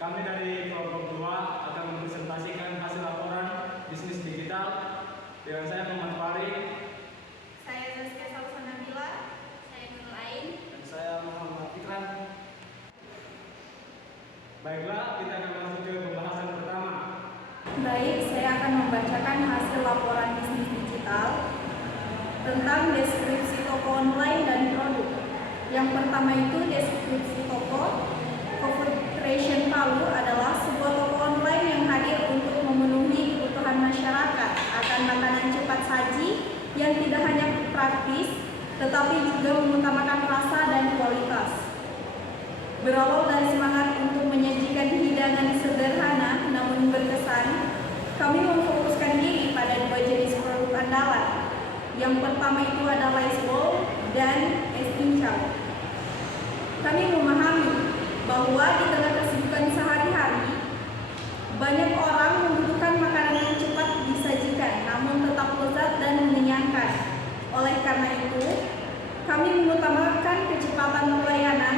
Kami dari kelompok 2 akan mempresentasikan hasil laporan bisnis digital dengan saya Muhammad Fari, saya Zaskia Salsanabila, saya Nur Ain, dan saya Muhammad Fikran. Baiklah, kita akan masuk ke pembahasan pertama. Baik, saya akan membacakan hasil laporan bisnis digital tentang deskripsi toko online dan produk. Yang pertama itu deskripsi toko. Foodration Palu adalah sebuah toko online yang hadir untuk memenuhi kebutuhan masyarakat akan makanan cepat saji yang tidak hanya praktis, tetapi juga mengutamakan rasa dan kualitas. Berawal dari semangat untuk menyajikan hidangan sederhana namun berkesan, kami memfokuskan diri pada 2 jenis produk andalan. Yang pertama itu adalah rice bowl dan es cincau. Kami memahami bahwa di tengah kesibukan sehari-hari, banyak orang membutuhkan makanan yang cepat disajikan namun tetap lezat dan mengenyangkan. Oleh karena itu, kami mengutamakan kecepatan pelayanan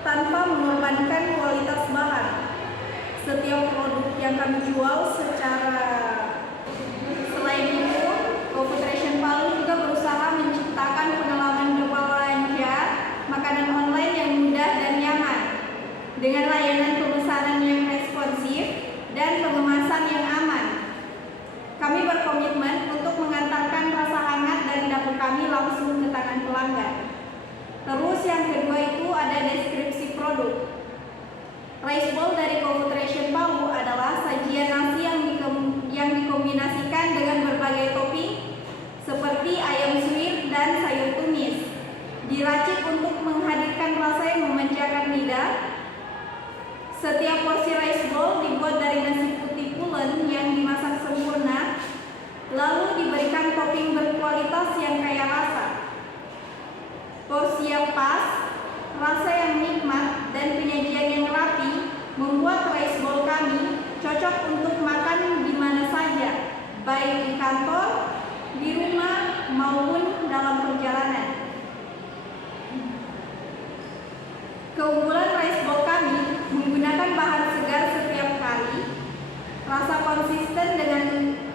tanpa mengorbankan kualitas bahan. Setiap produk yang kami jual Selain itu, Foodration Palu juga berusaha menciptakan pengalaman berbelanja makanan online yang mudah dan nyaman, dengan layanan pemesanan yang responsif dan pengemasan yang aman. Kami berkomitmen untuk mengantarkan rasa hangat dari dapur kami langsung ke tangan pelanggan. Terus yang kedua itu ada deskripsi produk. Rice bowl dari Foodration Palu adalah sajian nasi yang dikombinasikan dengan berbagai topping seperti ayam suwir dan sayur tumis. Diracik untuk menghadirkan rasa yang memanjakan lidah. Setiap porsi rice bowl dibuat dari nasi putih pulen yang dimasak sempurna, lalu diberikan topping berkualitas yang kaya rasa. Porsi yang pas, rasa yang nikmat, dan penyajian yang rapi membuat rice bowl kami cocok untuk makan di mana saja, baik di kantor, di rumah, maupun dalam perjalanan. Keunggulan rice bowl kami menggunakan bahan segar setiap kali, rasa konsisten dengan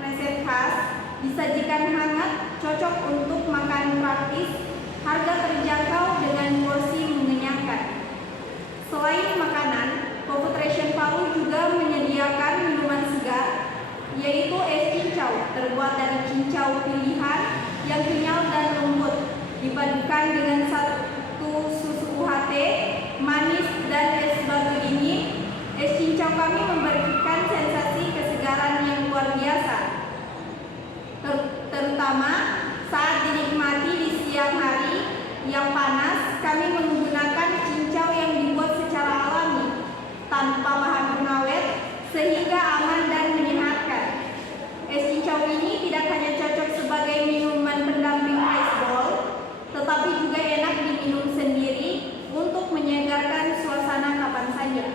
resep khas, disajikan hangat, cocok untuk makan praktis, harga terjangkau dengan porsi mengenyangkan. Selain makanan, Foodration Palu juga menyediakan minuman segar, yaitu es cincau, terbuat dari cincau pilihan yang kenyal dan lembut, dipadukan dengan satu susu UHT, manis, dan es batu dingin. Es cincau kami memberikan sensasi kesegaran yang luar biasa, terutama saat dinikmati di siang hari yang panas. Kami menggunakan cincau yang dibuat secara alami tanpa bahan pengawet sehingga aman dan menyehatkan. Es cincau ini tidak hanya cocok sebagai minuman pendamping rice bowl, tetapi juga enak diminum sendiri untuk menyegarkan suasana kapan saja.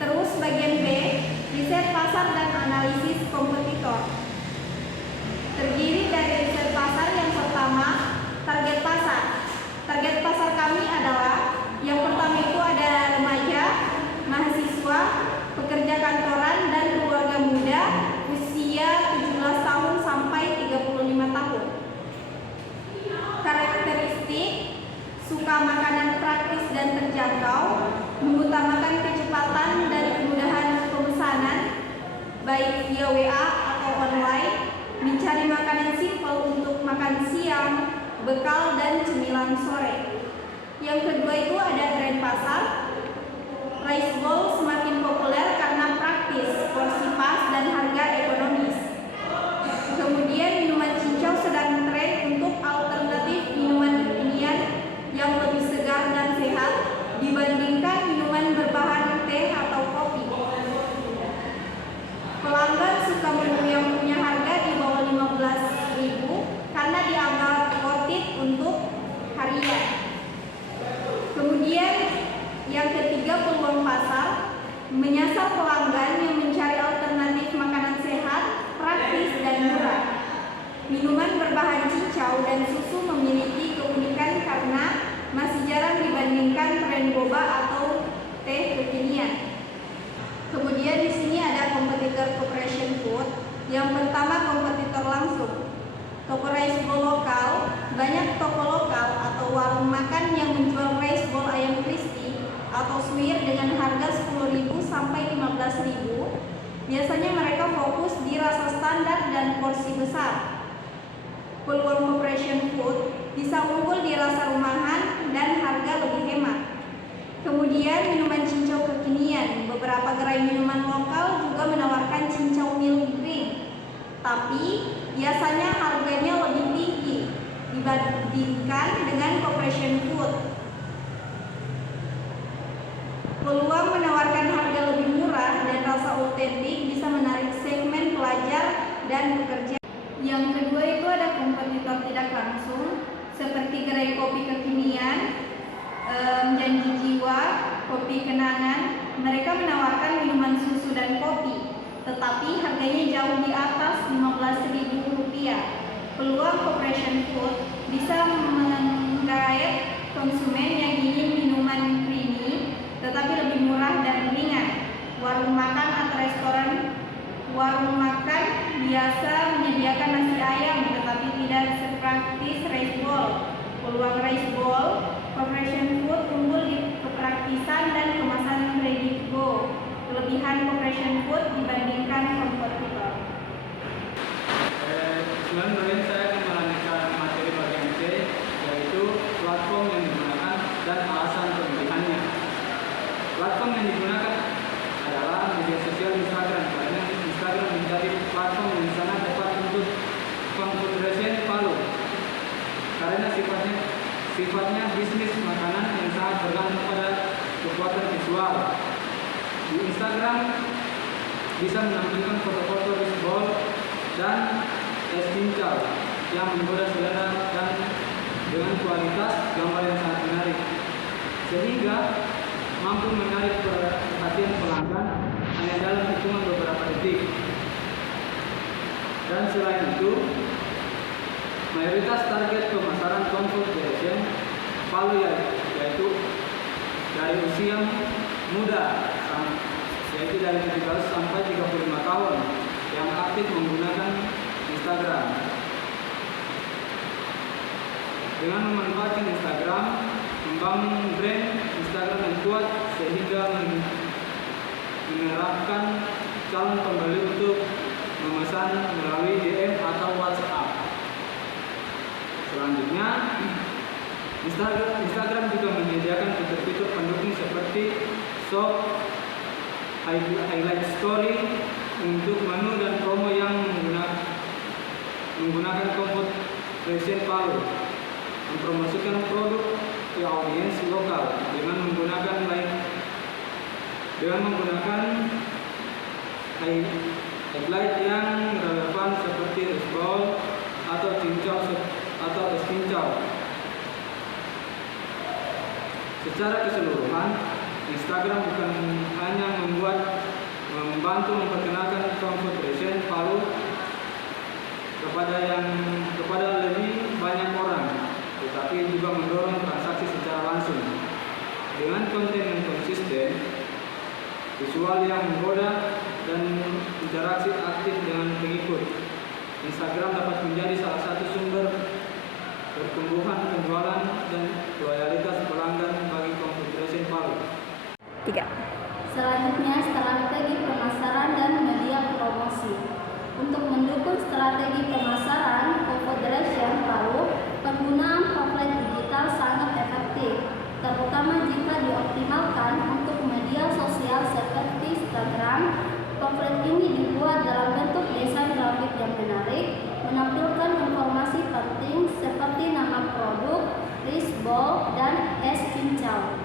Terus bagian B, riset pasar dan analisis kompetitor. Terdiri dari riset pasar yang pertama, target pasar. Target pasar kami adalah yang pertama itu ada remaja, mahasiswa, pekerja kantoran, dan keluarga muda usia 17 tahun sampai 35 tahun. Karakteristik: suka makanan praktis dan terjangkau, mengutamakan kecepatan dan kemudahan pemesanan, baik via WA atau online, mencari makanan simpel untuk makan siang, bekal, dan cemilan sore. Yang kedua itu ada tren pasar. Rice bowl semakin populer karena praktis, porsi pas, dan harga ekonomis. Kemudian minuman cincau sedang tren untuk alternatif minuman kekinian yang lebih segar dan sehat dibandingkan minuman berbahan teh atau kopi. memamerkan tren boba atau teh kekinian. Kemudian di sini ada kompetitor Cooperation Food. Yang pertama kompetitor langsung. Toko rice bowl lokal, banyak toko lokal atau warung makan yang menjual rice bowl ayam crispy atau suwir dengan harga 10.000 sampai 15.000. Biasanya mereka fokus di rasa standar dan porsi besar. Peluang Cooperation Food bisa unggul di rasa rumahan dan harga lebih hemat. Kemudian minuman cincau kekinian. Beberapa gerai minuman lokal juga menawarkan cincau milk drink, tapi biasanya harganya lebih tinggi dibandingkan dengan Cooperation Food. Peluang menawarkan harga lebih murah dan rasa otentik bisa menarik segmen pelajar dan pekerja. Yang kedua itu ada kompetitor tidak langsung seperti gerai kopi kekinian, Janji Jiwa, Kopi Kenangan. Mereka menawarkan minuman susu dan kopi, tetapi harganya jauh di atas Rp15.000. Peluang Cooperation Food bisa menggait konsumen yang ingin minuman creamy tetapi lebih murah dan ringan. Warung makan atau restoran warung makan biasa menyediakan nasi ayam tetapi tidak sepraktis rice bowl. Peluang rice bowl, Cooperation Food unggul di kepraktisan dan kemasan ready to go. Kelebihan Cooperation Food dibandingkan kompetitor. Sebenarnya saya akan melanjutkan materi bagian C, yaitu platform yang digunakan dan alasan pemilihannya. Platform yang digunakan adalah media sosial Instagram, karena Instagram menjadi platform yang sangat tepat untuk Confederation Palu, karena sifatnya bisnis makanan yang sangat bergantung pada kekuatan visual. Di Instagram bisa menampilkan foto-foto rice bowl dan es cincau yang menggoda selera dan dengan kualitas gambar yang sangat menarik, sehingga mampu menarik perhatian pelanggan hanya dalam hitungan beberapa detik. Dan selain itu, mayoritas target pemasaran Confederation Palu yaitu dari usia muda, yaitu dari 17 sampai 35 tahun yang aktif menggunakan Instagram. Dengan memanfaatkan Instagram, membangun brand Instagram yang kuat sehingga menerapkan calon pembeli untuk memesan melalui DM atau WhatsApp. Selanjutnya, Instagram juga menyediakan fitur-fitur pendukung seperti shop, highlight story untuk menu dan promo yang menggunakan Confederation Palu, mempromosikan produk ke audiens lokal dengan menggunakan highlight yang relevan seperti rice bowl atau cincau atau es cincau. Secara keseluruhan, Instagram bukan hanya membantu memperkenalkan Confederation Palu kepada lebih banyak orang, tetapi juga mendorong transaksi secara langsung. Dengan konten yang konsisten, visual yang menggoda, dan interaksi aktif dengan pengikut, Instagram dapat menjadi salah satu sumber pertumbuhan penjualan dan loyalitas pelanggan bagi Confederation Palu. 3. Selanjutnya, strategi pemasaran dan media promosi. Untuk mendukung strategi pemasaran Confederation Palu, penggunaan pamflet digital sangat efektif, terutama jika dioptimalkan untuk media sosial seperti Instagram. Pamflet ini dibuat dalam bentuk desain grafik yang menarik, menampilkan informasi penting seperti nama produk, rice bowl, dan es cincau,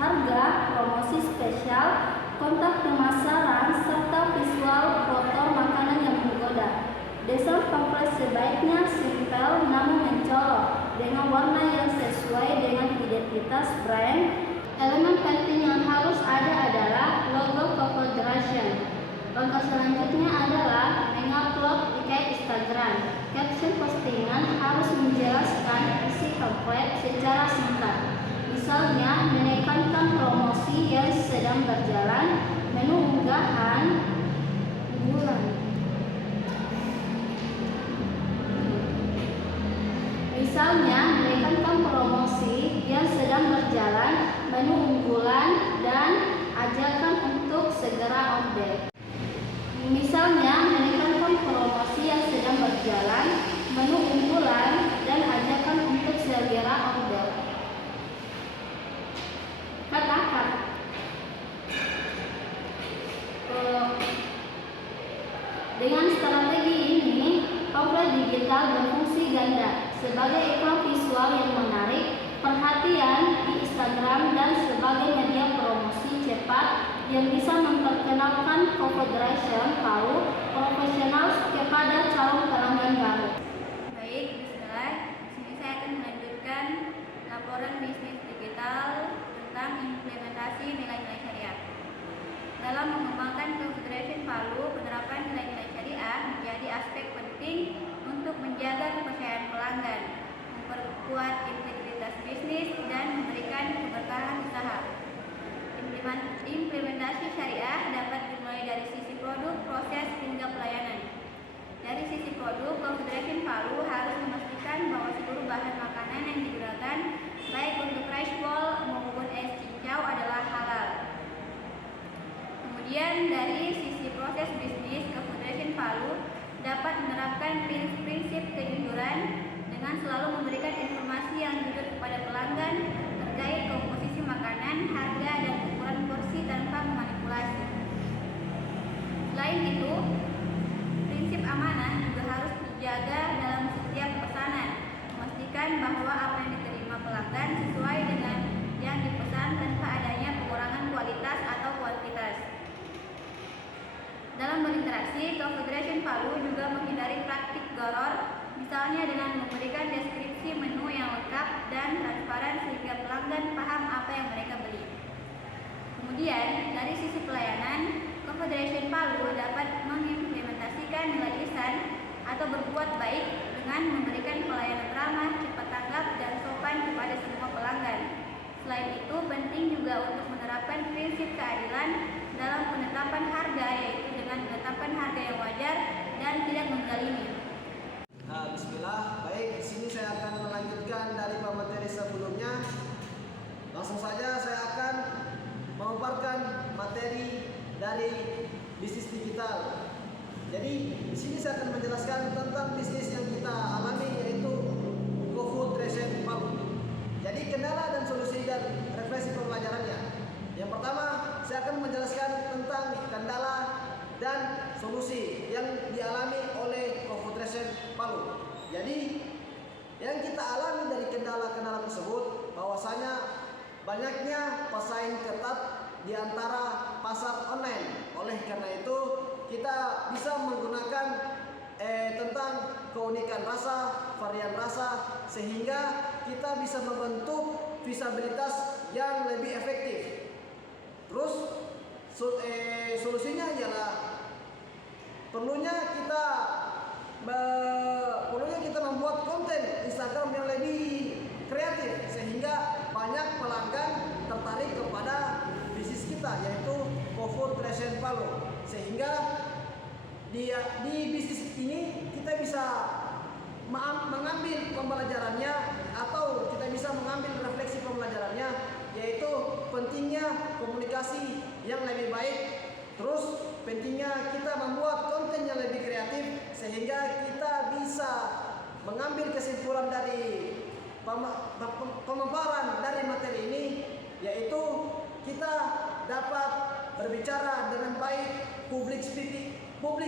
harga, promosi spesial, kontak pemasaran, serta visual foto makanan yang menggoda. Desain pamflet sebaiknya simpel namun mencolok, dengan warna yang sesuai dengan identitas brand. Elemen penting yang harus ada adalah logo Confederation. Langkah selanjutnya adalah mengupload ke Instagram. Caption postingan harus menjelaskan isi pamflet secara singkat. Misal Misalnya, menekankan promosi yang sedang berjalan, menu unggahan unggulan. Misalnya, menekankan promosi yang sedang berjalan, menu unggulan, dan ajakan untuk segera update. Misalnya, menekankan promosi yang sedang berjalan, menu unggulan, dan ajakan untuk segera update. Katakan dengan strategi ini, pamflet digital berfungsi ganda sebagai iklan visual yang menarik perhatian di Instagram dan sebagai media promosi cepat yang bisa memperkenalkan Confederation Palu profesional kepada calon pelanggan baru. Baik, bismillah. Di sini saya akan melanjutkan laporan bisnis digital tentang implementasi nilai-nilai syariah. Dalam mengembangkan Confederation Palu, penerapan nilai-nilai syariah menjadi aspek penting untuk menjaga kepercayaan pelanggan, memperkuat integritas bisnis, dan memberikan keberkahan usaha. Implementasi syariah dapat dimulai dari sisi produk, proses, hingga pelayanan. Dari sisi produk, Confederation Palu harus memastikan bahwa seluruh bahan makanan yang digunakan, baik untuk rice ball maupun es cincau, adalah halal. Kemudian dari sisi proses bisnis, Confederation Palu dapat menerapkan prinsip kejujuran dengan selalu memberikan informasi yang jujur kepada pelanggan terkait komposisi makanan, harga, dan ukuran porsi tanpa memanipulasi. Selain itu, prinsip amanah juga harus dijaga dalam setiap pesanan, memastikan bahwa apa yang diterima pelanggan sesuai dengan yang dipesan tanpa adanya pengurangan kualitas atau kuantitas. Dalam berinteraksi, Confederation Palu juga menghindari praktik goror, misalnya dengan memberikan deskripsi menu yang lengkap dan transparan sehingga pelanggan paham apa yang mereka beli. Kemudian, dari sisi pelayanan, Confederation Palu dapat mengimplementasikan nilai ihsan atau berbuat baik dengan memberikan pelayanan ramah, cepat tanggap, dan sopan kepada semua pelanggan. Selain itu, penting juga untuk menerapkan prinsip keadilan dalam penetapan harga, yaitu dengan menetapkan harga yang wajar dan tidak menzalimi. Bismillah. Baik, di sini saya akan melanjutkan dari materi sebelumnya. Langsung saja saya akan memaparkan materi dari bisnis digital. Jadi di sini saya akan menjelaskan tentang bisnis yang kita alami, yaitu Confederation Palu. Jadi kendala dan solusi dan refleksi pembelajarannya. Yang pertama, saya akan menjelaskan tentang kendala dan solusi yang dialami oleh Confederation Palu. Jadi yang kita alami dari kendala-kendala tersebut bahwasanya banyaknya pesaing ketat di antara pasar online. Oleh karena itu, kita bisa menggunakan tentang keunikan rasa, varian rasa, sehingga kita bisa membentuk visabilitas yang lebih efektif. Terus solusinya ialah perlunya kita membuat konten Instagram yang lebih kreatif sehingga banyak pelanggan tertarik kepada bisnis kita, yaitu Confederation Palu. Sehingga di bisnis ini kita bisa mengambil pembelajarannya atau kita bisa mengambil refleksi pembelajarannya, yaitu pentingnya komunikasi yang lebih baik, terus pentingnya kita membuat konten yang lebih kreatif sehingga kita bisa mengambil kesimpulan dari pemaparan dari materi ini, yaitu kita dapat berbicara dengan baik, public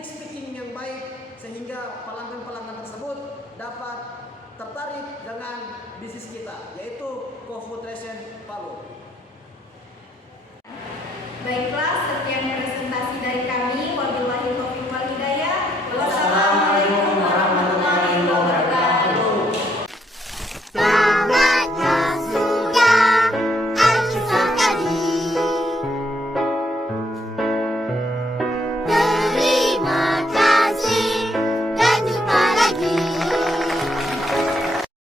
speaking yang baik, sehingga pelanggan-pelanggan tersebut dapat tertarik dengan bisnis kita, yaitu Confederation Palu. Baiklah, sekian